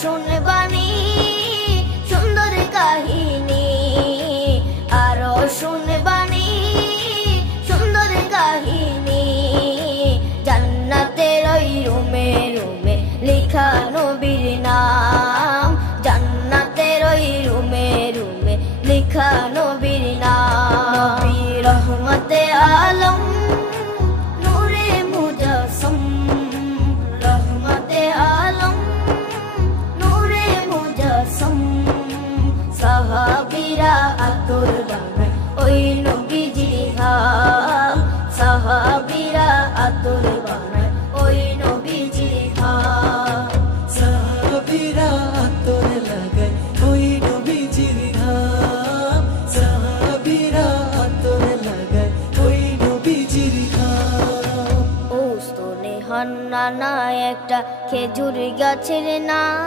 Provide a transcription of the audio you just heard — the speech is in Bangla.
শুনবানি সুন্দর কাহিনী, আরো শুনবানি সুন্দর কাহিনী। জান্নাতের ওই রুমে রুমে লেখা নবীর নাম, জান্নাতের ওই রুমে রুমে লেখা নবীর নাম। নবী রহমতে আলম নূরে মুজাসসম, রহমতে আলম নূরে মুজাসসম। সাহাবীরা আতর বানায় ওই নবীজির ঘাম, সাহাবীরা আতর বানায় ওই নবীজির ঘাম। সাহাবীরা আতর লাগায় ওই নবীজির ঘাম, সাহাবীরা আতর লাগায় ওই নবীজির ঘাম। ও স্তনে হান্নানা একটা খেজুর গাছের নাম।